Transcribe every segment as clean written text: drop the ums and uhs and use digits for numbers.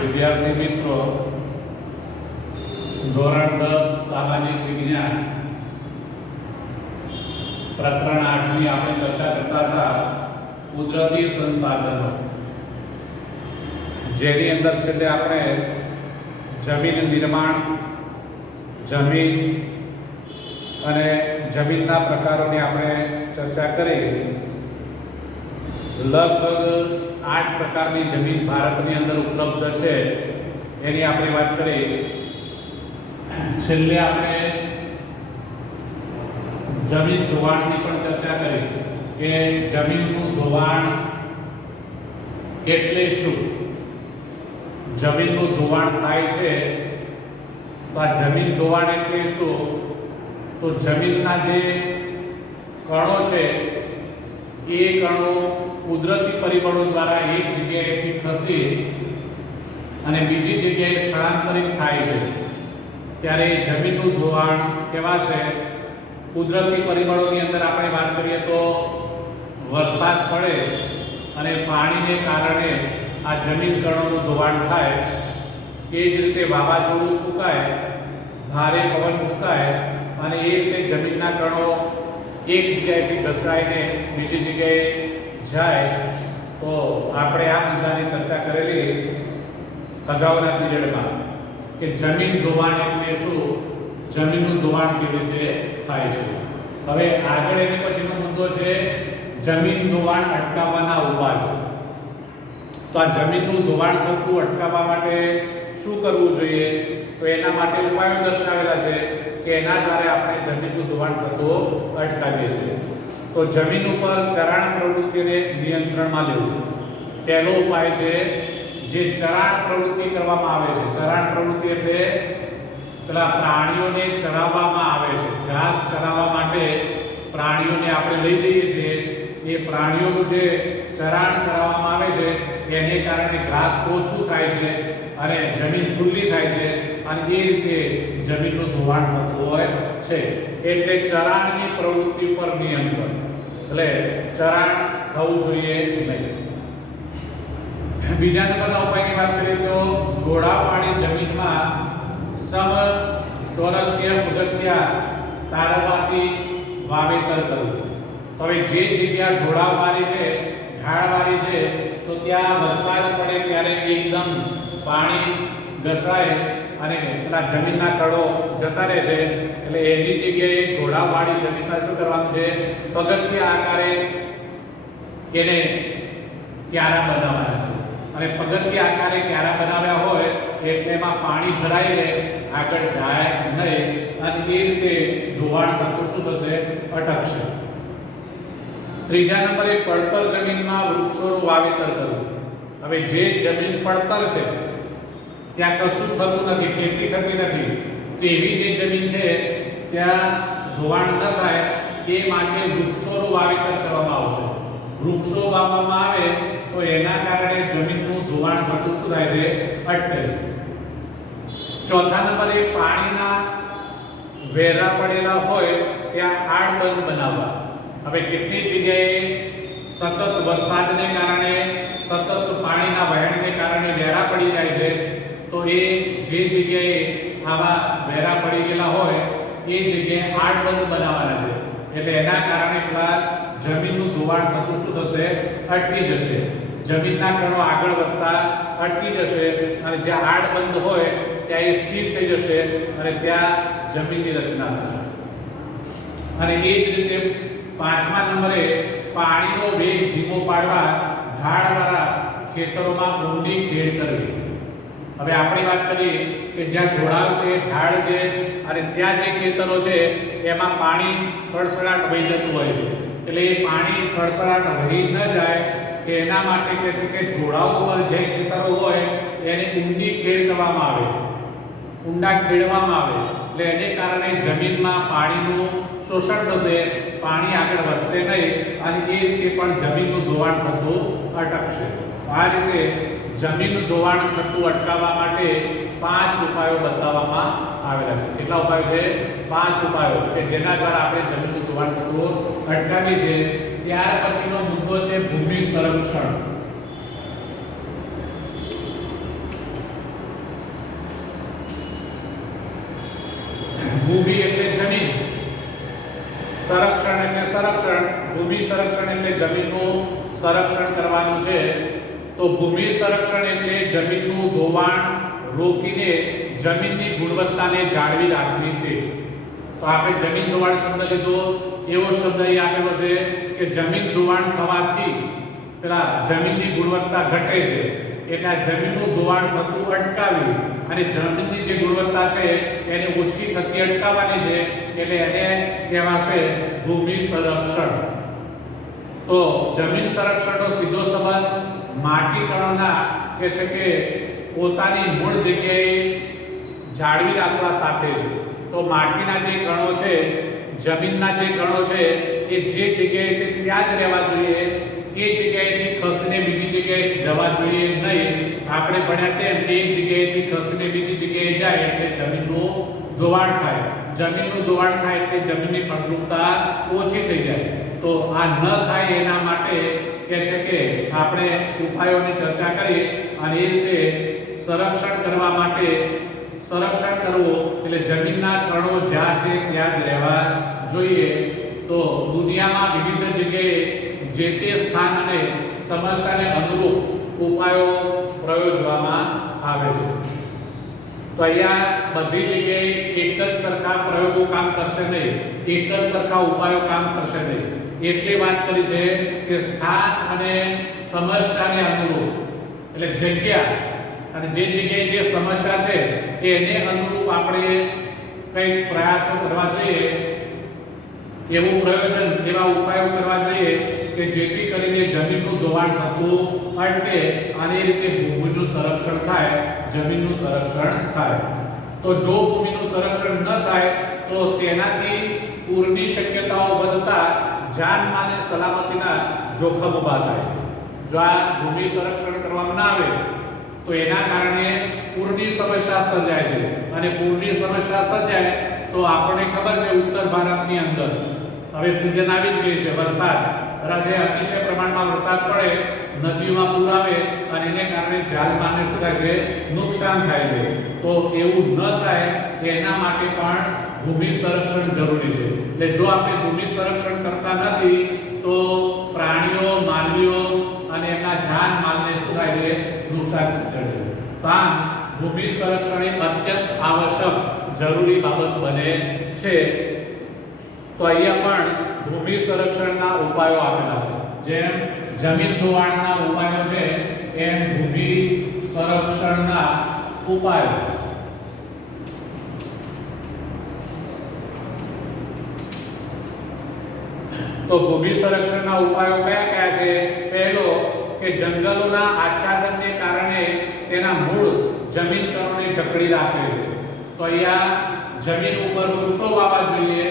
વિદ્યાર્થી મિત્રો, ધોરણ 10 સામાજિક વિજ્ઞાન પ્રકરણ 8 ની આપણે ચર્ચા કરતા હતા કુદરતી સંસાધનો, જેની અંદર છેલ્લે આપણે જમીન નિર્માણ, જમીન અને જમીનના પ્રકારોની આપણે ચર્ચા કરી. લગભગ 8 પ્રકારની જમીન ભારતની અંદર ઉપલબ્ધ છે એની આપણે વાત કરી. છેલ્લે આપણે જમીન ધોવાણની પણ ચર્ચા કરી કે જમીનનું ધોવાણ એટલે શું. જમીનનું ધોવાણ થાય છે તો આ જમીન ધોવાણ એટલે શું? તો જમીનના જે કણો છે એ કણો કુદરતી પરિબળો દ્વારા એક જગ્યાએથી ખસી અને બીજી જગ્યાએ સ્થળાંતરિત થાય છે ત્યારે જમીનનું ધોવાણ કહેવાશે. કુદરતી પરિબળોની અંદર આપણે વાત કરીએ તો વરસાદ પડે અને પાણીને કારણે આ જમીન કણોનું ધોવાણ થાય. એ જ રીતે વાવાઝોડું ફૂંકાય, ભારે પવન ફૂંકાય અને એ રીતે જમીનના કણો એક જગ્યાએથી ઘસરાઈને બીજી જગ્યાએ જાય. તો આપણે આ મુદ્દાની ચર્ચા કરેલી અગાઉના પીરિયડમાં કે જમીન ધોવાણ એટલે શું, જમીનનું ધોવાણ કેવી રીતે થાય છે. હવે આગળ એની પછીનો મુદ્દો છે જમીન ધોવાણ અટકાવવાના ઉપાય. તો આ જમીનનું ધોવાણ થતું અટકાવવા માટે શું કરવું જોઈએ? તો એના માટે ઉપાયો દર્શાવેલા છે કે એના દ્વારા આપણે જમીનનું ધોવાણ થતું અટકાવીએ છીએ. તો જમીન ઉપર ચરાણ પ્રવૃત્તિને નિયંત્રણમાં લેવું. પહેલો ઉપાય છે જે ચરાણ પ્રવૃત્તિ કરવામાં આવે છે. ચરાણ પ્રવૃત્તિ એટલે પેલા પ્રાણીઓને ચરાવવામાં આવે છે. ઘાસ ચરાવવા માટે પ્રાણીઓને આપણે લઈ જઈએ છીએ. એ પ્રાણીઓનું જે ચરાણ કરાવવામાં આવે છે એને કારણે ઘાસ ઓછું થાય છે અને જમીન ખુલ્લી થાય છે અને એ રીતે જમીનનું ધોવાણ થતું હોય છે. એટલે ચરાણની પ્રવૃત્તિ પર નિયંત્રણ, એટલે ચરાણ થવું જોઈએ નહીં. બીજા નંબરના ઉપાયની વાત કરીએ તો ઢોળાવવાળી જમીનમાં સમચોરસીય પગથિયા તારવાથી વાવેતર કરવું. હવે જે જગ્યા ઢોળાવવાળી છે, ઢાળવાળી છે, તો ત્યાં વરસાદ પડે ત્યારે એકદમ પાણી ઘસરાય અને પેલા જમીનના કણો જતા રહે છે. એટલે એની જગ્યાએ ઢોળાવવાળી જમીનમાં શું કરવાનું છે? પગથિયા આકારે એને ક્યારા બનાવવાના છે. અને પગથિયા આકારે ક્યારા બનાવ્યા હોય એટલે એમાં પાણી ભરાઈને આગળ જાય નહીં અને એ રીતે ધોવાણ થતું શું થશે? અટકશે. ત્રીજા નંબરે પડતર જમીનમાં વૃક્ષોનું વાવેતર કરવું. હવે જે જમીન પડતર છે ત્યાં કશું થતું નથી, ખેતી થતી નથી, તેવી જે જમીન છે ત્યાં ધોવાણ ન થાય એ માટે વૃક્ષોનું વાવેતર કરવામાં આવશે. વૃક્ષો વાવવામાં આવે તો એના કારણે જમીનનું ધોવાણ થતું શું થાય છે? અટકે છે. ચોથા નંબરે પાણીના વેરા પડેલા હોય ત્યાં આડબંધ બનાવવા. હવે કેટલીક જગ્યાએ સતત વરસાદને કારણે, સતત પાણીના વહેણને કારણે વેરા પડી જાય છે. તો એ જે જગ્યાએ આવા વેરા પડી ગયેલા હોય એ જગ્યાએ આડબંધ બનાવવાના છે. એટલે એના કારણે પેલા જમીનનું ધોવાણ થતું શું થશે? અટકી જશે. જમીનના કણો આગળ વધતા અટકી જશે અને જ્યાં આડબંધ હોય ત્યાં એ સ્થિર થઈ જશે અને ત્યાં જમીનની રચના થશે. અને એ જ રીતે પાંચમા નંબરે પાણીનો વેગ ધીમો પાડવા ઢાળવાળા ખેતરોમાં ઊંડી ખેડ કરવી. હવે આપણે વાત કરીએ કે જ્યાં ઢોળાવ છે, ઢાળ છે અને ત્યાં જે ખેતરો છે એમાં પાણી સડસડાટ વહી જતું હોય છે. એટલે એ પાણી સડસડાટ વહી ન જાય કે એના માટે કહે છે કે ઢોળાવ ઉપર જે ખેતરો હોય એને ઊંડી ખેડ કરવામાં આવે, ઊંડા ખેડવામાં આવે. એટલે એને કારણે જમીનમાં પાણીનું શોષણ થશે, પાણી આગળ વધશે નહીં અને એ રીતે પણ જમીનનું ધોવાણ થતું અટકશે. આ રીતે જમીનનું ધોવાણ થતું અટકાવવા માટે 5 ઉપાયો બતાવવામાં આવેલા છે. કેટલા ઉપાયો છે? 5 ઉપાયો કે જેના દ્વારા આપણે જમીનનું ધોવાણ થતું અટકાવીએ છીએ. ત્યાર પછીનો મુદ્દો છે ભૂમિ સંરક્ષણ. સંરક્ષણ, ભૂમિ સંરક્ષણ એટલે જમીનનું સંરક્ષણ કરવાનું છે. તો ભૂમિ સંરક્ષણ એટલે જમીનનું ધોવાણ રોકીને જમીનની ગુણવત્તાને જાળવી રાખવી તે. તો આપણે જમીન ધોવાણ શબ્દ લીધો, એવો શબ્દ અહીં આપેલો છે કે જમીન ધોવાણ થવાથી પેલા જમીનની ગુણવત્તા ઘટે છે, એટલે આ જમીનનું ધોવાણ થતું અટકાવી અને જમીનની જે ગુણવત્તા છે એને ઓછી થતી અટકાવવાની છે, એટલે એને કહેવાશે ભૂમિ સંરક્ષણ. તો જમીન સંરક્ષણનો સીધો સંબંધ માટી કણોના કે છે કે પોતાની મૂળ જગ્યાએ જાળવી રાખવા સાથે છે. તો માટીના જે કણો છે, જમીનના જે કણો છે એ જે જગ્યાએ છે ત્યાં જ રહેવા જોઈએ, એ જગ્યાએથી ખસીને બીજી જગ્યાએ જવા જોઈએ નહીં. આપણે ભણ્યા તેમ એક જગ્યાએથી ખસીને બીજી જગ્યાએ જાય એટલે જમીનનું ધોવાણ થાય. જમીનનું ધોવાણ થાય એટલે જમીનની ફળદ્રુપતા ઓછી થઈ જાય. તો આ ન થાય એના માટે કે છે કે આપણે ઉપાયોની ચર્ચા કરી અને એ રીતે સંરક્ષણ કરવા માટે સંરક્ષણ કરવું એટલે જમીનના કણો જ્યાં છે ત્યાં જ રહેવા જોઈએ. તો દુનિયામાં વિવિધ જગ્યાએ જે તે સ્થાન અને સમસ્યાને અનુરૂપ ઉપાયો પ્રયોજવામાં આવે છે. તો અહીંયા બધી જગ્યાએ એક જ સરખા પ્રયોગો કામ કરશે નહીં, એક જ સરખા ઉપાયો કામ કરશે નહીં. એટલી વાત કરી છે કે સ્થાન અને સમસ્યાને અનુરૂપ એટલે જગ્યા અને જે જગ્યાએ જે સમસ્યા છે એને અનુરૂપ આપણે કંઈક પ્રયાસો કરવા જોઈએ, એવું પ્રયોજન, એવા ઉપાયો કરવા જોઈએ કે જેથી કરીને જમીનનું ધોવાણ થતું અટકે અને એ રીતે ભૂમિનું સંરક્ષણ થાય, જમીનનું સંરક્ષણ થાય. તો જો ભૂમિનું સંરક્ષણ ન થાય તો તેનાથી પૂરની શક્યતાઓ વધતા જાનમાલ અને સલામતીના જોખમ ઊભા થાય. જો આ ભૂમિ સંરક્ષણ કરવામાં ના આવે તો એના કારણે પૂરની સમસ્યા સર્જાય છે, અને પૂરની સમસ્યા સર્જાય તો આપણને ખબર છે ઉત્તર ભારતની અંદર હવે સીઝન આવી જ ગઈ છે, વરસાદ જે અતિશય પ્રમાણમાં વરસાદ પડે, નદીઓમાં પૂર આવે અને એને કારણે જાનમાલને શું થાય છે, નુકસાન થાય છે. તો એવું ન થાય એના માટે પણ ભૂમિ સંરક્ષણ જરૂરી છે. એટલે જો આપણે ભૂમિ સંરક્ષણ કરતા નથી તો પ્રાણીઓ, માનવીઓ અને એમના જાનમાલને શું થાય છે, નુકસાન થાય છે. તો આમ ભૂમિ સંરક્ષણ એ અત્યંત આવશ્યક જરૂરી બાબત બને છે. તો અહીંયા પણ ભૂમિ સંરક્ષણના ઉપાયો આપેલા છે. જેમ જમીન ધોવાણના ઉપાયો છે એમ ભૂમિ સંરક્ષણના ઉપાયો. તો ભૂમિ સંરક્ષણના ઉપાયો કયા કયા છે? પહેલો કે જંગલોના આચ્છાદનને કારણે તેના મૂળ જમીન કણોને જકડી રાખે છે. તો અહીંયા જમીન ઉપર વૃક્ષો વાવવા જોઈએ.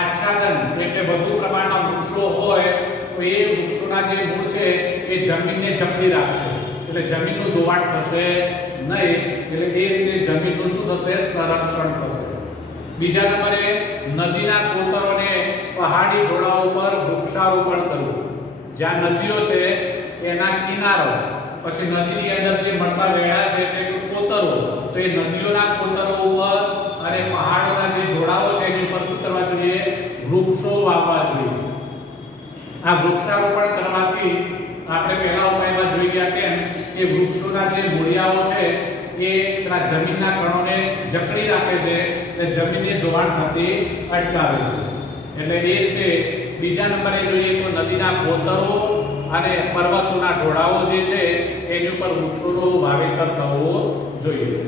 આચ્છાદન એટલે વધુ પ્રમાણમાં વૃક્ષો હોય તો એ વૃક્ષોના જે મૂળ છે એ જમીનને જકડી રાખશે, એટલે જમીનનું ધોવાણ થશે નહીં. એટલે એ રીતે જમીનનું શું થશે, સંરક્ષણ થશે. બીજા નંબરે નદીના કોતરોને પહાડી ઢોળાવ પર વૃક્ષારોપણ કરવું. જ્યાં નદીઓ છે એના કિનારો, પછી નદીની અંદર જે મળતા વેડા છે એટલે કે કોતરો, તો એ નદીઓના કોતરો ઉપર અને પહાડોના જે ઢોળાવો છે એની ઉપર શું કરવા જોઈએ, વૃક્ષો વાવવા જોઈએ. આ વૃક્ષારોપણ કરવાથી આપણે પહેલા ઉપાયમાં જોઈ ગયા તેમ કે વૃક્ષોના જે મૂળિયાઓ છે એ પેલા જમીનના કણોને જકડી રાખે છે, એટલે જમીનને ધોવાણ થતી અટકાવે છે. એટલે એ રીતે બીજા નંબરે જોઈએ તો નદીના કોતરો અને પર્વતોના ઢોળાવો જે છે એની ઉપર વૃક્ષોનું વાવેતર થવું જોઈએ.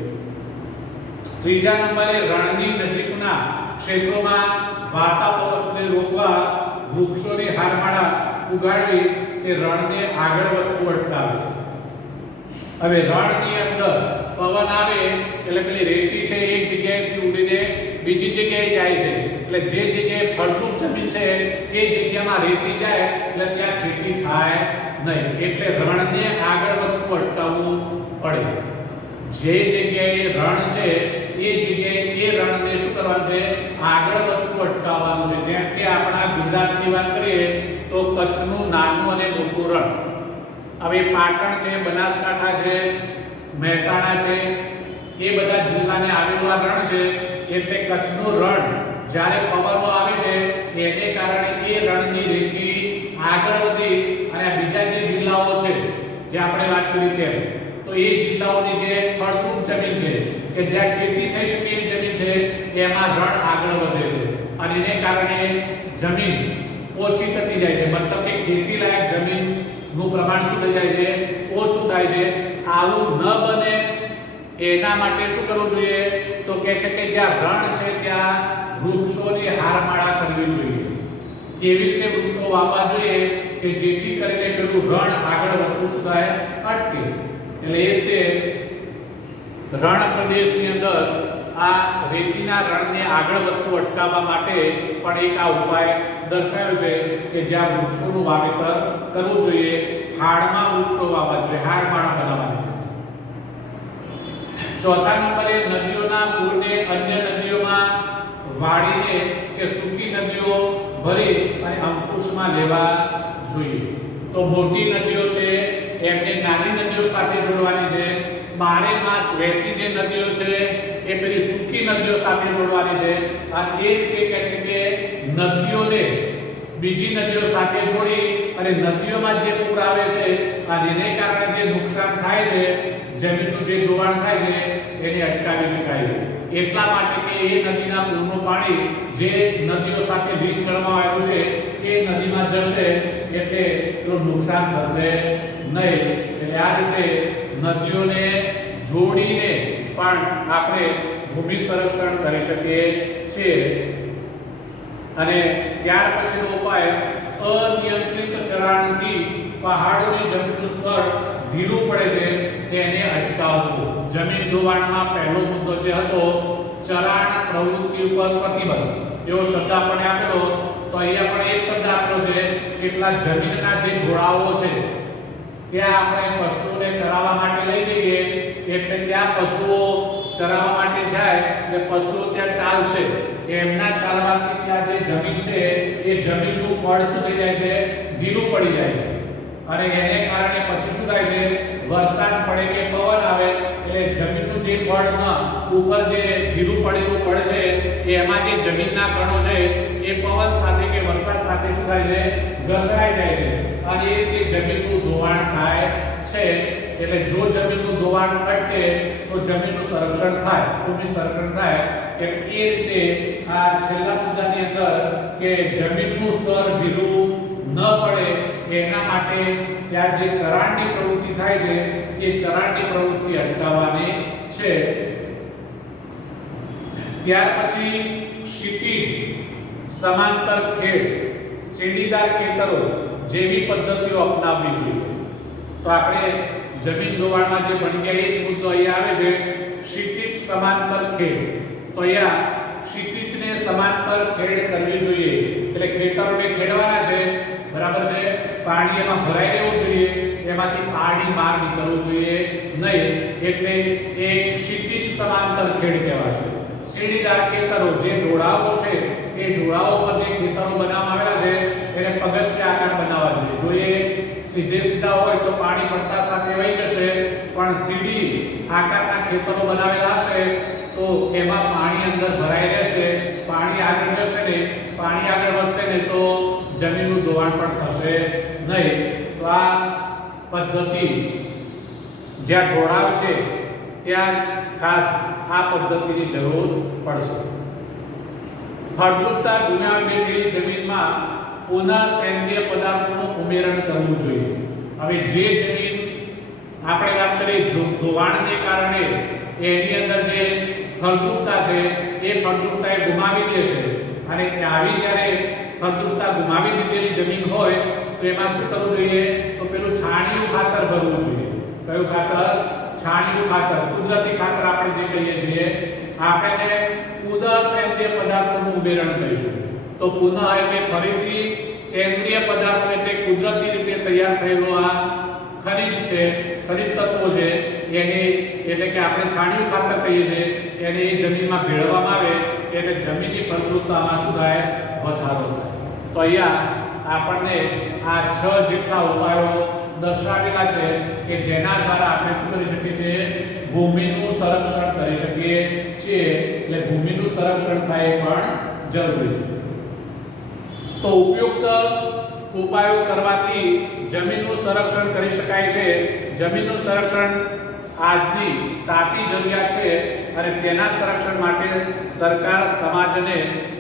ત્રીજા નંબરે રણની નજીકના ક્ષેત્રોમાં વાતા પવનને રોકવા વૃક્ષોની હારમાળા ઉગાડવી તે રણને આગળ વધતું અટકાવે છે. હવે રણની અંદર પવન આવે એટલે પેલી રેતી છે એક જગ્યાએથી ઉડીને બીજી જગ્યાએ જાય છે, એટલે જે જગ્યાએ ફળદ્રુપ જમીન છે એ જગ્યામાં રેતી જાય એટલે ત્યાં ખેતી થાય નહીં, એટલે રણને આગળ વધતું અટકાવવું પડે. જે જગ્યાએ રણ છે એ જગ્યાએ એ રણને શું કરવાનું છે, આગળ વધતું અટકાવવાનું છે. જેમ કે આપણા ગુજરાતની વાત કરીએ તો કચ્છનું નાનું અને મોટું રણ, હવે પાટણ છે, બનાસકાંઠા છે, મહેસાણા છે, એ બધા જિલ્લાને આવેલું આ રણ છે. એટલે કચ્છનું રણ જ્યારે પવનો આવે છે એને કારણે એ રણની રેતી આગળ વધી અને આ બીજા જે જિલ્લાઓ છે જે આપણે વાત કરી તેમ, તો એ જિલ્લાઓની જે ફળદ્રુપ જમીન છે કે જ્યાં ખેતી થઈ શકે એવી જમીન છે એમાં રણ આગળ વધે છે અને એને કારણે જમીન ઓછી થતી જાય છે, મતલબ કે ખેતી લાયક જમીનનું પ્રમાણ શું થઈ જાય છે, ઓછું થાય છે। આવું ન બને એના માટે શું કરવું જોઈએ, તો કહે છે કે જ્યાં રણ છે ત્યાં વૃક્ષોની હારમાળા કરવી જોઈએ, એવી રીતે વૃક્ષો વાવવા જોઈએ કે જેથી કરીને પેલું રણ આગળ વધતું શું થાય, અટકે। એટલે એ રીતે રણ પ્રદેશની અંદર આ રેતીના રણને આગળ વધતું અટકાવવા માટે પણ એક આ ઉપાય દર્શાવ્યો છે કે જ્યાં વૃક્ષોનું વાવેતર કરવું જોઈએ, હાડમાં વૃક્ષો વાવવા જોઈએ, હાડમાળા બનાવવાની છે। ચોથા નંબરે નદીઓના પૂરને અન્ય નદીઓમાં વાળીને કે સૂકી નદીઓ ભરી અને અંકુશમાં લેવા જોઈએ। તો મોટી નદીઓ છે એમને નાની નદીઓ સાથે જોડવાની છે, બારે માસ વહેતી જે નદીઓ છે એ પેલી સૂકી નદીઓ સાથે જોડવાની છે અને એ રીતે કહે છે કે નદીઓને બીજી નદીઓ સાથે જોડી અને નદીઓમાં જે પૂર આવે છે અને એને કારણે જે નુકસાન થાય છે, જમીનનું જે ધોવાણ થાય છે એને અટકાવી શકાય છે। એટલા માટે કે એ નદીના પૂરનું પાણી જે નદીઓ સાથે લિંક કરવામાં આવ્યું છે એ નદીમાં જશે એટલે એટલું નુકસાન થશે નહીં। એટલે આ રીતે નદીઓને જોડીને પણ આપણે ભૂમિ સંરક્ષણ કરી શકીએ છીએ। અને ત્યાર પછીનો ઉપાય અનિયંત્રિત ચરાણથી પહાડોની જમીનનું સ્તર ઢીલું પડે છે તેને અટકાવવું। જમીન ધોવાણમાં પહેલો મુદ્દો જે હતો ચરાણ પ્રવૃત્તિ ઉપર પ્રતિબંધ, એવો શબ્દ આપણે આપેલો, તો અહીંયા પણ એ શબ્દ આપેલો છે કેટલા જમીનના જે ઢોળાવો છે ત્યાં આપણે પશુઓને ચરાવવા માટે લઈ જઈએ એટલે ત્યાં પશુઓ ચરાવવા માટે જાય એટલે પશુઓ ત્યાં ચાલશે, એમના ચાલવાથી ત્યાં જે જમીન છે એ જમીનનું પડ શું થઈ જાય છે, ઢીલું પડી જાય છે અને એને કારણે પછી શું થાય છે, વરસાદ પડે કે પવન આવે એટલે જમીનનું જે પડ ઉપર જે ઢીલું પડેલું પડ છે એમાં જે જમીનના કણો છે એ પવન સાથે કે વરસાદ સાથે શું થાય છે, ઘસડાઈ જાય છે અને એ રીતે જમીનનું ધોવાણ થાય છે। એટલે જો જમીનનું ધોવાણ અટકે તો જમીનનું સંરક્ષણ થાય, ભૂમિ સંરક્ષણ થાય। એટલે એ રીતે આ છેલ્લા મુદ્દાની અંદર કે જમીનનું સ્તર ઢીલું ન પડે એના માટે ત્યાં જે ચરાણની પ્રવૃત્તિ થાય છે એ ચરાણની પ્રવૃત્તિ અટકાવવાની છે। ત્યાર પછી ક્ષિતિજ સમાંતર ખેડ, સીડીદાર ખેતરો જેવી પદ્ધતિઓ અપનાવવી જોઈએ। તો આપણે જમીન ધોવાણમાં જે ભણી ગયા એ જ મુદ્દો અહીંયા આવે છે, ક્ષિતિજ સમાંતર ખેડ। તો અહીંયા ક્ષિતિજને સમાંતર ખેડ કરવી જોઈએ એટલે ખેતરોને ખેડવાના છે, બરાબર છે, પાણી એમાં ભરાઈ રહેવું જોઈએ, એમાંથી પાણી બહાર નીકળવું જોઈએ નહીં, એટલે એ ક્ષિતિજ સમાંતર ખેડ કહેવાશે। સીડીદાર ખેતરો જે ઢોળાવો છે એ ઢોળાવો પર જે ખેતરો બનાવવામાં આવેલા છે એને પગથિયા આકાર બનાવવા જોઈએ। જો એ સીધે સીધા હોય તો પાણી પડતા સાથે વહી જશે, પણ સીડી આકારના ખેતરો બનાવેલા હશે તો એમાં પાણી અંદર ભરાઈ રહેશે, પાણી આગળ જશે ને, પાણી આગળ વધશે ને તો જમીનનું ધોવાણ પણ થશે નહીં। તો આ પદ્ધતિ જ્યાં ઢોળાવ છે ત્યાં ખાસ આ પદ્ધતિની જરૂર પડશે। ફળદ્રુપતા ગુમાવી બેઠેલી જમીનમાં પુનઃ સેન્દ્રિય પદાર્થોનું ઉમેરણ કરવું જોઈએ। હવે જે જમીન આપણે વાત કરીએ ધોવાણને કારણે એની અંદર જે ફળદ્રુપતા છે એ ફળદ્રુપતા ગુમાવી દે છે અને આવી જ્યારે ફળદ્રુપતા ગુમાવી દીધેલી જમીન હોય તો એમાં શું કરવું જોઈએ, તો પેલું છાણિયું ખાતર ભરવું જોઈએ। કયું ખાતર, છાણિયું ખાતર, કુદરતી ખાતર આપણે જે કહીએ છીએ, આપણે પુનઃ સેન્દ્રિય પદાર્થોનું ઉમેરણ કરીશું। તો પુનઃ એટલે ફરીથી, સેન્દ્રિય પદાર્થો એટલે કુદરતી રીતે તૈયાર થયેલું આ ખનિજ છે, ખનિજ તત્વો છે એને એટલે કે આપણે છાણિયું ખાતર કહીએ છીએ, એને એ જમીનમાં ભેળવવામાં આવે એટલે જમીનની ફળદ્રુપતામાં શું થાય, વધારો થાય। તો અહીંયા આપણને આ 6 જેટલા ઉપાયો દર્શાવેલા છે કે જેના દ્વારા આપણે શું કરી શકીએ છીએ, ભૂમિનું સંરક્ષણ કરી શકીએ છીએ। એટલે ભૂમિનું સંરક્ષણ થાય પણ જરૂરી છે. તો ઉપયુક્ત ઉપાયો કરવાથી જમીનનું સંરક્ષણ કરી શકાય છે. જમીનનું સંરક્ષણ આજની તાતી જરૂરિયાત છે અને તેના સંરક્ષણ માટે સરકાર, સમાજ અને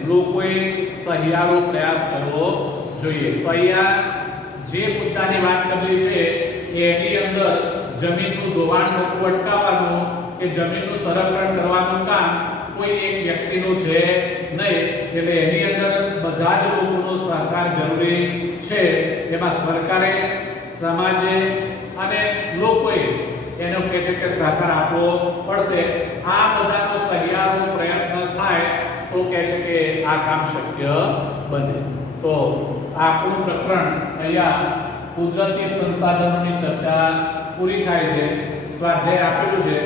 લોકોએ સહિયારો પ્રયાસ કરવો જોઈએ. તો અહીંયા જે મુદ્દાની વાત કરી છે એની અંદર જમીનનું ધોવાણ થતું અટકાવવાનું કે જમીનનું સંરક્ષણ કરવાનું કામ કોઈ એક વ્યક્તિનું છે નહીં, એટલે એની અંદર બધા જ લોકોનો સહકાર જરૂરી છે. એમાં સરકારે, સમાજે અને લોકોએ એનો કહે છે કે સહકાર આપવો પડશે. આ બધાનો સહિયારો પ્રયત્ન થાય તો કહે છે કે આ કામ શક્ય બને. તો આપણું પ્રકરણ અહીંયા કુદરતી સંસાધનોની ચર્ચા પૂરી થાય છે. સ્વાધ્યાય આપેલું છે.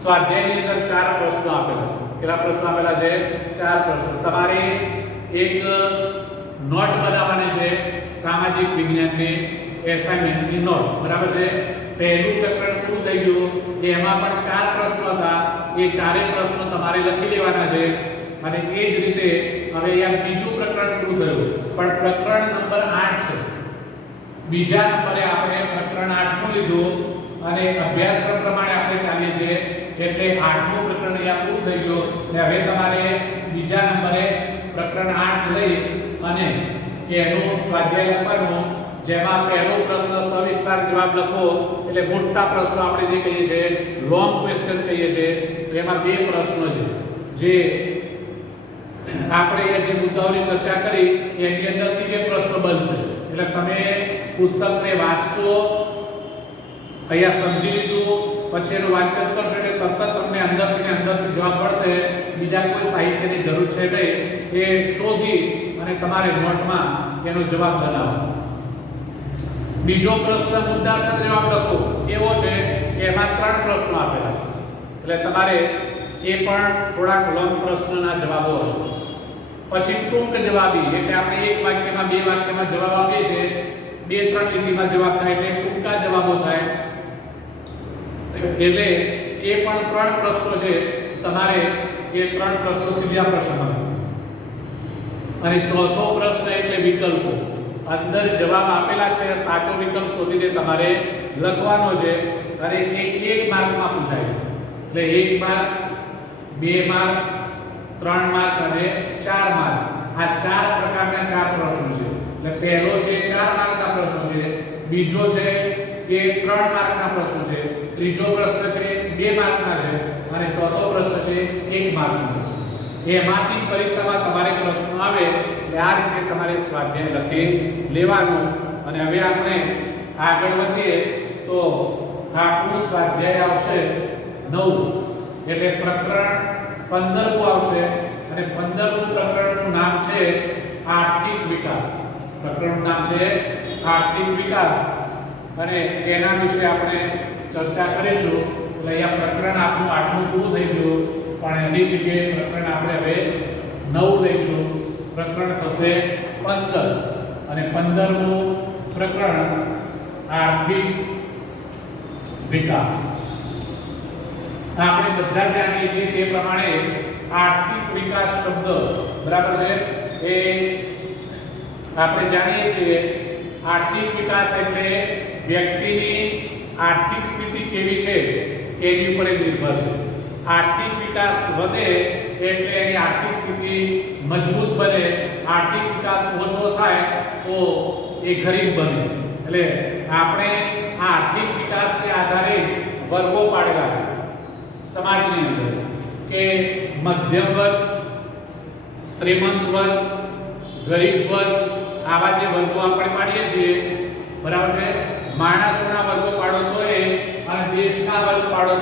સ્વાધ્યાયની અંદર 4 પ્રશ્નો આપેલા છે. કેટલા પ્રશ્નો આપેલા છે? 4 પ્રશ્નો. તમારે એક નોટ બનાવવાની છે, સામાજિક વિજ્ઞાનની એસાઇનમેન્ટની નોટ. બરાબર છે? પહેલું પ્રકરણ પૂરું થઈ ગયું, એમાં પણ 4 પ્રશ્નો હતા. એ ચારેય પ્રશ્નો તમારે લખી લેવાના છે. અને એ જ રીતે હવે અહીંયા બીજું પ્રકરણ પૂરું થયું, પણ પ્રકરણ નંબર 8 છે. બીજા નંબરે આપણે પ્રકરણ 8 લીધું અને અભ્યાસક્રમ પ્રમાણે આપણે ચાલીએ છીએ, એટલે 8મું પ્રકરણ અહીંયા પૂરું થઈ ગયું. અને હવે તમારે બીજા નંબરે પ્રકરણ 8 લઈ અને એનું સ્વાધ્યાય લખવાનું, જેમાં પહેલો પ્રશ્ન સવિસ્તાર જવાબ લખો. એટલે મોટા પ્રશ્નો આપણે જે કહીએ છીએ લોંગ ક્વેશ્ચન કહીએ છીએ, તો એમાં 2 પ્રશ્નો છે જે આપણે જે મુદ્દાઓની ચર્ચા કરી એની અંદરથી જે પ્રશ્નો બનશે. એટલે તમે પુસ્તકને વાંચશો, અહીંયા સમજી લીધું, પછી એનું વાંચન કરશો એટલે તરત તમને અંદરથી જવાબ મળશે. બીજા કોઈ સાહિત્યની જરૂર છે નહીં. એ શોધી અને તમારે નોટમાં એનો જવાબ બનાવો. બીજો પ્રશ્ન મુદ્દાસર જવાબ લખો એવો છે કે એમાં 3 પ્રશ્નો આપેલા છે. એટલે તમારે એ પણ થોડાક લોંગ પ્રશ્નના જવાબો હશે. પછી ટૂંક જવાબી, એટલે આપણે 1 વાક્યમાં 2 વાક્યમાં જવાબ આપીએ છીએ, 2-3 લીટીમાં જવાબ થાય એટલે ટૂંકા જવાબો થાય. એટલે એ પણ 3 પ્રશ્નો છે. તમારે એ 3 પ્રશ્નો ત્રીજા પ્રશ્નમાં. અને ચોથો પ્રશ્ન એટલે વિકલ્પો. અંદર જવાબ આપેલા છે, સાચો વિકલ્પ શોધીને તમારે લખવાનો છે. અને એ 1 માર્કમાં પૂછાય. એટલે 1 માર્ક, 2 માર્ક, 3 માર્ક અને 4 માર્ક. આ 4 પ્રકારના 4 પ્રશ્નો છે. એટલે પહેલો છે 4 માર્કના પ્રશ્નો છે, બીજો છે એ 3 માર્કના પ્રશ્નો છે, ત્રીજો પ્રશ્ન છે 2 માર્કના છે અને ચોથો પ્રશ્ન છે 1 માર્કનો પ્રશ્ન. એમાંથી પરીક્ષામાં તમારે પ્રશ્નો આવે એટલે આ રીતે તમારે સ્વાધ્યાય લખી લેવાનું. અને હવે આપણે આગળ વધીએ તો આપણું સ્વાધ્યાય આવશે 9, એટલે પ્રકરણ 15 આવશે. અને 15મું પ્રકરણનું નામ છે આર્થિક વિકાસ. પ્રકરણનું નામ છે આર્થિક વિકાસ અને એના વિશે આપણે ચર્ચા કરીશું. એટલે અહીંયા પ્રકરણ આપણું 8મું પૂરું થઈ ગયું, પણ એની જગ્યાએ પ્રકરણ આપણે હવે 9 લઈશું. પ્રકરણ થશે 15 અને 15મું પ્રકરણ આર્થિક વિકાસ. આપણે બધા જાણીએ છીએ તે પ્રમાણે આર્થિક વિકાસ શબ્દ, બરાબર છે, એ આપણે જાણીએ છીએ આર્થિક વિકાસ એટલે વ્યક્તિની આર્થિક સ્થિતિ કેવી છે એની ઉપર નિર્ભર છે. આર્થિક વિકાસ વધે એટલે એની આર્થિક સ્થિતિ મજબૂત બને. આર્થિક વિકાસ ઓછો થાય તો એ ગરીબ બને. એટલે આપણે આર્થિક વિકાસને આધારે વર્ગો પાડેલા છે સમાજની અંદર કે મધ્યમ વર્ગ, શ્રીમંત વર્ગ, ગરીબ વર્ગ, આવા જે વર્ગો આપણે પાડીએ છીએ, બરાબર છે. માણસોના વર્ગો પાડો તો એ અને દેશના વર્ગ પાડો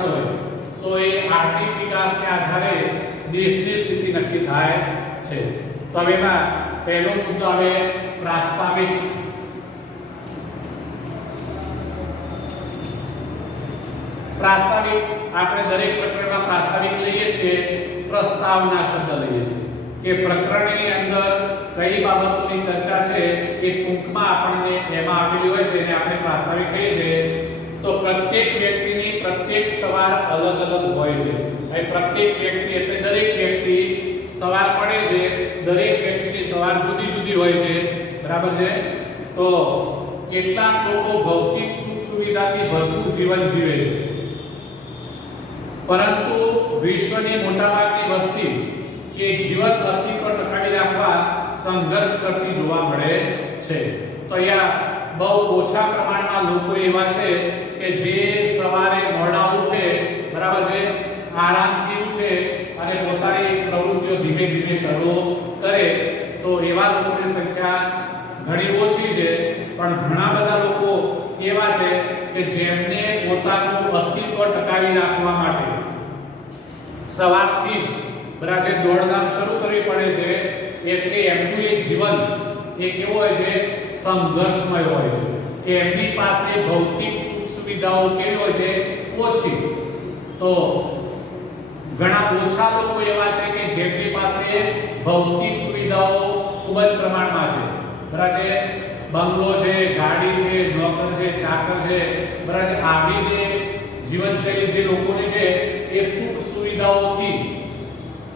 તો એ આર્થિક વિકાસને આધારે દેશની સ્થિતિ નક્કી થાય છે. તો હવે એમાં પહેલો મુદ્દો આવે પ્રાસ્તાવિક. પ્રાસ્તાવિક આપણે દરેક પ્રકરણમાં પ્રાસ્તાવિક લઈએ છીએ, પ્રસ્તાવના શબ્દ લઈએ છીએ કે પ્રકરણની અંદર કઈ બાબતોની ચર્ચા છે એ ટૂંકમાં આપણને એમાં આપેલી હોય છે એને આપણે પ્રાસ્તાવિક કહીએ છીએ. તો પ્રત્યેક વ્યક્તિની પ્રત્યેક સવાર અલગ અલગ હોય છે. એ પ્રત્યેક વ્યક્તિ એટલે દરેક વ્યક્તિ સવાર પડે છે, દરેક વ્યક્તિની સવાર જુદી જુદી હોય છે, બરાબર છે? તો કેટલાક લોકો ભૌતિક સુખ સુવિધાથી ભરપૂર જીવન જીવે છે, પરંતુ વિશ્વની મોટાભાગની વસ્તી કે જીવન અસ્તિત્વ ટકાવી રાખવા સંઘર્ષ કરતી જોવા મળે છે. તો અહીંયા બહુ ઓછા પ્રમાણમાં લોકો એવા છે કે જે સવારે મોડા ઉઠે, બરાબર છે, આરામથી ઉઠે અને પોતાની પ્રવૃત્તિઓ ધીમે ધીમે શરૂ કરે. તો એવા લોકોની સંખ્યા ઘણી ઓછી છે, પણ ઘણા બધા લોકો એવા છે કે જેમને પોતાનું અસ્તિત્વ ટકાવી રાખવા માટે સવારથી જ બરાબર દોડધામ શરૂ કરવી પડે છે. એટલે એમનું એ જીવન એ કેવું હોય છે? સંઘર્ષમય હોય છે. એમની પાસે ભૌતિક સુખ સુવિધાઓ કેવી હોય છે? ઓછી. તો ઘણા ઓછા લોકો એવા છે કે જેમની પાસે ભૌતિક સુવિધાઓ ખૂબ જ પ્રમાણમાં છે, બરાબર છે? બંગલો છે, ગાડી છે, નોકર છે, ચાકર છે, બરાબર છે? આવી જે જીવનશૈલી જે લોકોની છે એ સુખ સુવિધાઓથી,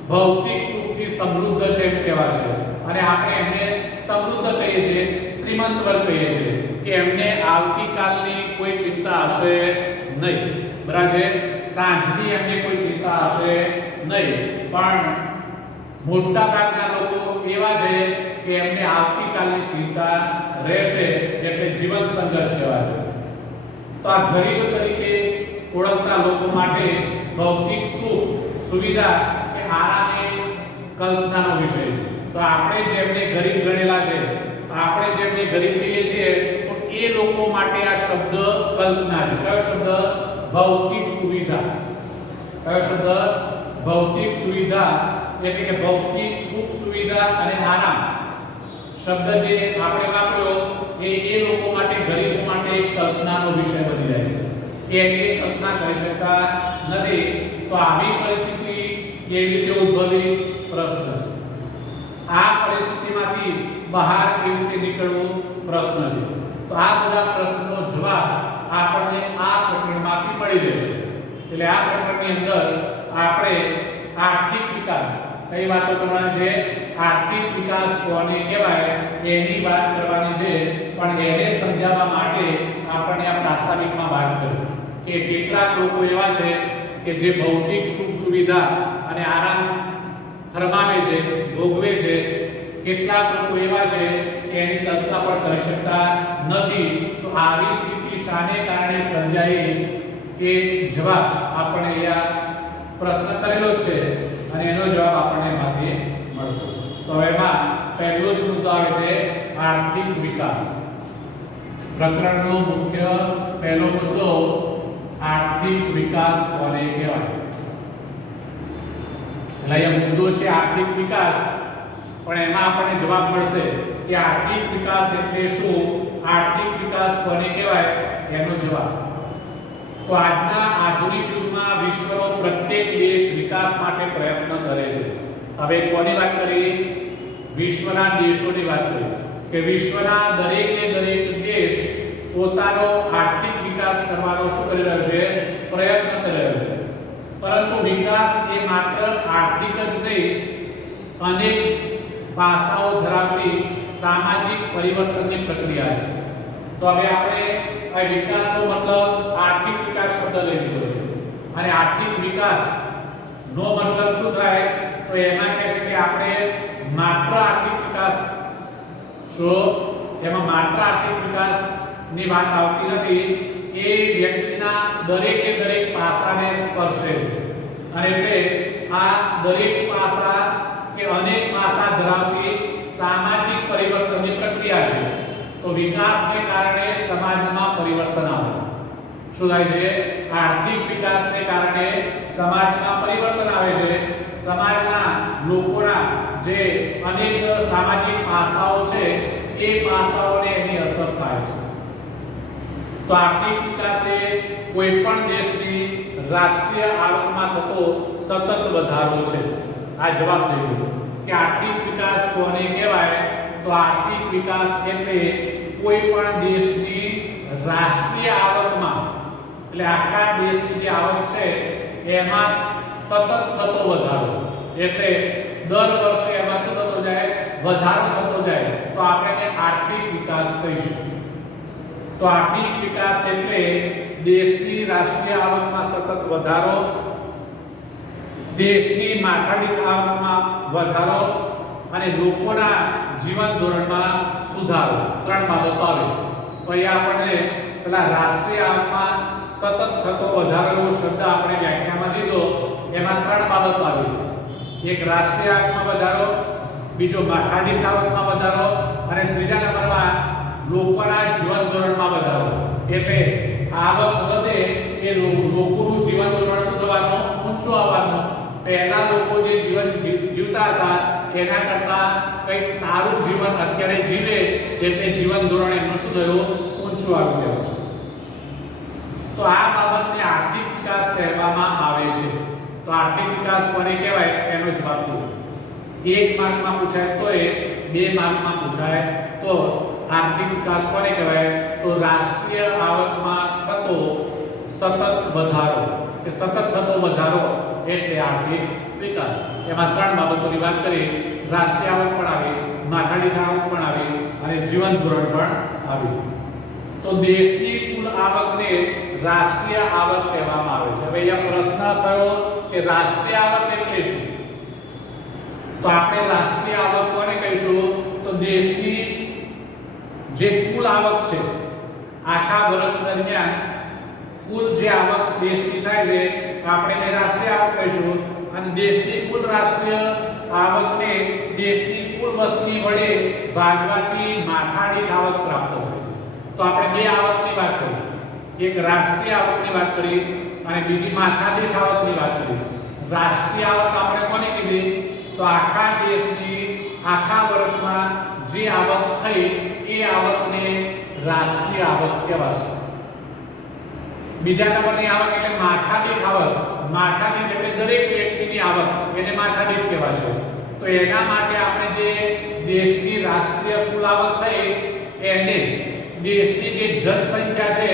ભૌતિક સુખથી સમૃદ્ધ છે એમ કહેવાય છે. અને આપણે એમને સમૃદ્ધ કહીએ છીએ, શ્રીમંત વર્ગ કહીએ છીએ કે એમને આવતીકાલની કોઈ ચિંતા હશે નહીં, બરાબર છે? સાંજની એમને કોઈ ચિંતા હશે નહીં. પણ મોટા ભાગના લોકો એવા છે કે એમને આવતીકાલની ચિંતા રહેશે, એટલે જીવન સંઘર્ષ કહેવાય છે. તો આ ગરીબ તરીકે ઓળખતા લોકો માટે ભૌતિક સુખ સુવિધા કે આરામ એ કલ્પનાનો વિષય છે. તો આપણે જેમને ગરીબ ગણેલા છે, આપણે જેમને ગરીબ કહીએ છીએ, તો એ લોકો માટે આ શબ્દ કલ્પના છે. કયો શબ્દ? ભૌતિક સુવિધા. કયો શબ્દ? ભૌતિક સુવિધા. એટલે કે ભૌતિક સુખ સુવિધા અને આરામ શબ્દ જે આપણે વાપર્યો એ લોકો માટે, ગરીબો માટે એક કલ્પનાનો વિષય બની જાય છે. એ કલ્પના કરી શકતા નથી. તો આવી પરિસ્થિતિ કેવી રીતે ઉદ્ભવી? પ્રશ્ન છે. આ પરિસ્થિતિમાંથી બહાર કેવી રીતે નીકળવું? પ્રશ્ન છે. તો આ બધા પ્રશ્નનો જવાબ આપણને આ પ્રકરણમાંથી મળી રહેશે. એટલે આ પ્રકરણની અંદર આપણે આર્થિક વિકાસ, કઈ વાતો કરવાની છે? આર્થિક વિકાસ કોને કહેવાય એની વાત કરવાની છે. પણ એને સમજાવવા માટે આપણને આ પ્રાસ્તાવિકમાં વાત કરી કે કેટલાક લોકો એવા છે કે જે ભૌતિક સુખ સુવિધા અને આરામ ફરમાવે છે, ભોગવે છે. કેટલાક લોકો એવા છે કે એની કલ્પના પણ કરી શકતા નથી. તો આવી સ્થિતિ શાને કારણે સર્જાઈ એ જવાબ આપણને આ પ્રશ્ન કરેલો છે અને એનો જવાબ આપણને એમાંથી મળશે. તો એમાં પહેલો જ મુદ્દો આવે છે આર્થિક વિકાસ. પ્રકરણનો મુખ્ય પહેલો મુદ્દો આર્થિક વિકાસ કોને કહેવાય? એટલે અહીંયા મુદ્દો છે આર્થિક વિકાસ, પણ એમાં આપણને જવાબ મળશે કે આર્થિક વિકાસ એટલે શું, આર્થિક વિકાસ કોને કહેવાય એનો જવાબ. તો આજના આધુનિક યુગમાં વિશ્વનો પ્રત્યેક દેશ વિકાસ માટે પ્રયત્ન કરે છે. હવે કોની વાત કરી? વિશ્વના દેશોની વાત કરી કે વિશ્વના દરેકે દરેક દેશ પોતાનો આર્થિક વિકાસ કરવાનો શું કરી રહ્યો છે? પ્રયત્ન કરી રહ્યો છે. પરંતુ વિકાસ એ માત્ર આર્થિક જ નહીં, અનેક પાસાઓ ધરાવતી સામાજિક પરિવર્તનની પ્રક્રિયા છે. તો હવે આપણે આ વિકાસનો મતલબ આર્થિક વિકાસ શબ્દ લઈ લીધો છે અને આર્થિક વિકાસ નો મતલબ શું થાય? તો એમાં કહે છે કે આપણે માત્ર આર્થિક વિકાસ, જો એમાં માત્ર આર્થિક વિકાસ ની વાત આવતી નથી. એ વ્યક્તિના દરેકે દરેક પાસાને સ્પર્શે છે. અને એટલે આ દરેક પાસા કે અનેક પાસા ધરાવતી સામાજિક પરિવર્તનની પ્રક્રિયા છે. તો વિકાસને કારણે સમાજમાં પરિવર્તન આવે. શું થાય છે? આર્થિક વિકાસને કારણે સમાજમાં પરિવર્તન આવે છે. સમાજના લોકોના જે અનેક સામાજિક પાસાઓ છે એ પાસાઓને એની અસર થાય છે. તો આર્થિક વિકાસ એ કોઈ પણ દેશની રાષ્ટ્રીય આવકમાં થતો સતત વધારો છે. આ જવાબ થઈ ગયો કે આર્થિક વિકાસ કોને કહેવાય? તો આર્થિક વિકાસ એટલે કોઈ પણ દેશની રાષ્ટ્રીય આવકમાં, એટલે આખા દેશની જે આવક છે એમાં સતત થતો વધારો. એટલે દર વર્ષે એમાં શું થતો જાય, વધારો થતો જાય, તો આપણે એને આર્થિક વિકાસ કહીશું. તો આર્થિક વિકાસ એટલે દેશની રાષ્ટ્રીય આવકમાં સતત વધારો, દેશની માથાદીઠ આવકમાં વધારો અને લોકોના જીવન ધોરણમાં સુધારો, ત્રણ બાબતો આવે. તો અહીંયા આપણને પેલા રાષ્ટ્રીય આવકમાં સતત થતો વધારો એવો શબ્દ આપણે વ્યાખ્યામાં દીધો, એમાં ત્રણ બાબતો આવી. એક રાષ્ટ્રીય આવકમાં વધારો, બીજો માથાદીઠ આવકમાં વધારો અને ત્રીજા નંબરમાં લોકોના જીવન ધોરણમાં વધારો. એટલે આવક વધે એ લોકોનું જીવન ધોરણ શું થવાનું, ઊંચું આવવાનું. પહેલા લોકો જે જીવન જીવતા હતા એના કરતાં કંઈક સારું જીવન અત્યારે જીવે એટલે જીવન ધોરણ એમનું શું થયું, ઊંચું આવી ગયું. તો આ બાબતને આર્થિક વિકાસ કહેવામાં આવે છે. તો આર્થિક વિકાસ કોને કહેવાય એનો જવાબ દો. 1 માર્કમાં પૂછાય તો એ 2 માર્કમાં પૂછાય તો આર્થિક વિકાસ કોને કહેવાય, તો રાષ્ટ્રીય આવકમાં થતો સતત વધારો કે સતત થતો વધારો એટલે આર્થિક વિકાસ. એમાં ત્રણ બાબતોની વાત કરી, રાષ્ટ્રીય આવક પણ આવી, માથાદીઠ આવક પણ આવી અને જીવન ધોરણ પણ આવ્યું. તો દેશની કુલ આવકને રાષ્ટ્રીય આવક કહેવામાં આવે છે. હવે અહીંયા પ્રશ્ન થયો કે રાષ્ટ્રીય આવક એટલે શું? તો આપણે રાષ્ટ્રીય આવક કોને કહીશું, તો દેશની જે કુલ આવક છે આખા વર્ષ દરમિયાન કુલ જે આવક દેશની થાય છે આપણે એને રાષ્ટ્રીય આવક કહીશું. અને દેશની કુલ રાષ્ટ્રીય આવકને દેશની કુલ વસ્તી વડે ભાગવાથી માથાદીઠ આવક પ્રાપ્ત થાય. તો આપણે બે આવકની વાત કરી, એક રાષ્ટ્રીય આવકની વાત કરી અને બીજી માથાદીઠ આવકની વાત કરી. રાષ્ટ્રીય આવક આપણે કોને કીધી, તો આખા દેશની આખા વર્ષમાં જે આવક થઈ એ આવકને રાષ્ટ્રીય આવક કહેવાશે. બીજા નંબરની આવક એટલે માથાદીઠ આવક. માથાદીઠ એટલે દરેક વ્યક્તિની આવક, એને માથાદીઠ કહેવાશે. તો એના માટે આપણે જે દેશની રાષ્ટ્રીય કુલ આવક થઈ એને દેશની જે જનસંખ્યા છે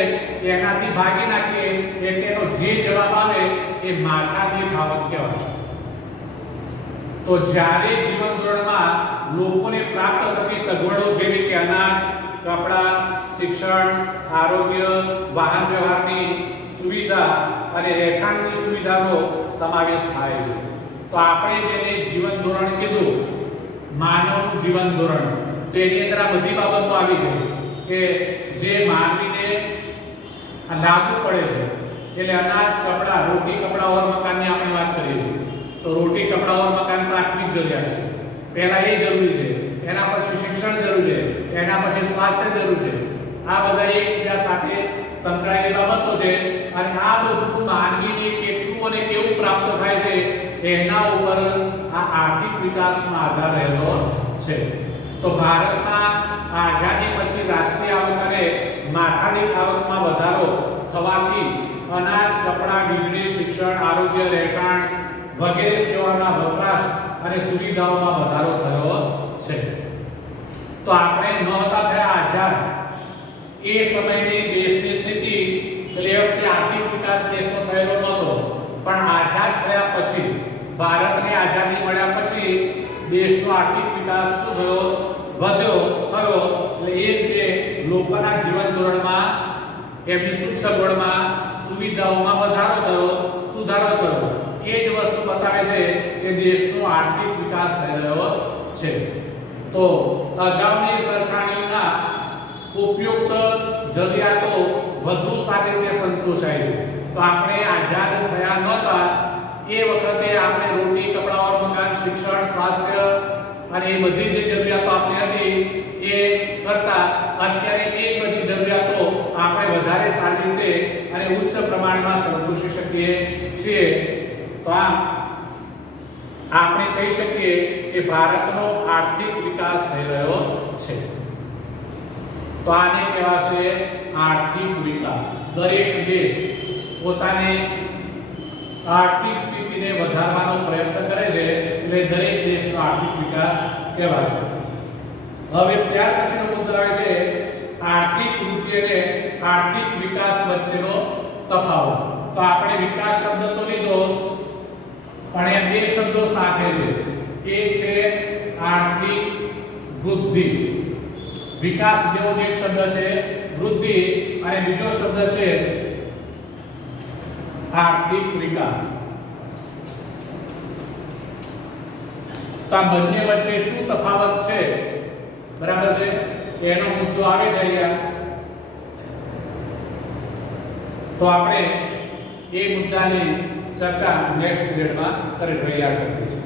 એનાથી ભાગી નાખીએ એટલે એનો જે જવાબ આવે એ માથાદીઠ આવક કહેવાશે. તો જ્યારે જીવન ધોરણમાં લોકોને પ્રાપ્ત થતી સગવડો જેવી કે અનાજ, કપડાં, શિક્ષણ, આરોગ્ય, વાહન વ્યવહારની સુવિધા અને રહેઠાણની સુવિધાનો સમાવેશ થાય છે. તો આપણે જેને જીવન ધોરણ કીધું, માનવનું જીવન ધોરણ, તો એની અંદર આ બધી બાબતો આવી ગઈ કે જે માનવીને લાગુ પડે છે. એટલે અનાજ, કપડાં, રોટી, કપડાં ઓર મકાનની આપણે વાત કરીએ છીએ. તો રોટી, કપડાં ઓર મકાન પ્રાથમિક જરૂરિયાત છે, પહેલા એ જરૂરી છે. એના પછી શિક્ષણ જરૂર છે, એના પછી સ્વાસ્થ્ય જરૂર છે. આ બધા એકબીજા સાથે સંકળાયેલી બાબતો છે અને આ બધું માનવીને કેટલું અને કેવું પ્રાપ્ત થાય છે એના ઉપર આ આર્થિક વિકાસનો આધાર રહેલો છે. તો ભારતમાં આઝાદી પછી રાષ્ટ્રીય આવક અને માથાદીઠ આવકમાં વધારો થવાથી અનાજ, કપડાં, વીજળી, શિક્ષણ, આરોગ્ય, રહેઠાણ વગેરે સેવાના વપરાશ અને સુવિધાઓમાં વધારો થયો છે. તો આપણે નહોતા થયા આઝાદ એ સમયની દેશની સ્થિતિ એટલે એ વખતે આર્થિક વિકાસ દેશનો થયેલો નહોતો. પણ આઝાદ થયા પછી, ભારતને આઝાદી મળ્યા પછી દેશનો આર્થિક વિકાસ શું થયો, વધ્યો થયો. એટલે એ રીતે લોકોના જીવન ધોરણમાં, એમની સુખ સગવડમાં, સુવિધાઓમાં વધારો થયો, સુધારો થયો. એ જ વસ્તુ બતાવે છે કે દેશનો આર્થિક વિકાસ થઈ રહ્યો છે. તો અગાઉની સરખામણીના ઉપયુક્ત જરૂરિયાતો વધુ સારી રીતે સંતોષાય છે. તો આપણે આઝાદ થયા નહોતા એ વખતે આપણે રોટી, કપડાં ઓર મકાન, શિક્ષણ, સ્વાસ્થ્ય અને એ બધી જે જરૂરિયાતો આપણી હતી એ કરતા અત્યારે એ બધી જરૂરિયાતો આપણે વધારે સારી રીતે અને ઉચ્ચ પ્રમાણમાં સંતોષી શકીએ છીએ. તો આપણે કહી શકીએ કે ભારતનો આર્થિક વિકાસ થઈ રહ્યો છે. તો આને કહેવાશે આર્થિક વિકાસ. દરેક દેશ પોતાને આર્થિક સ્થિતિને વધારવાનો પ્રયત્ન કરે છે એટલે દરેક દેશનો આર્થિક વિકાસ કહેવાશે. હવે ત્યાર પછીનો મુદ્દો આવે છે આર્થિક વૃદ્ધિ અને આર્થિક વિકાસ વચ્ચેનો તફાવત. તો આપણે વિકાસ શબ્દ તો લીધો પણ એ બે શબ્દો સાથે છે. એક છે આર્થિક વૃદ્ધિ. વિકાસ જેવો જે એક શબ્દ છે વૃદ્ધિ અને બીજો શબ્દ છે આર્થિક વિકાસ. તો આ બંને વચ્ચે શું તફાવત છે, બરાબર છે, એનો મુદ્દો આવે છે અહીંયા. તો આપણે એ મુદ્દાની ચર્ચા નેક્સ્ટ પીરિયડમાં કરીશું. યાદ રાખીશું.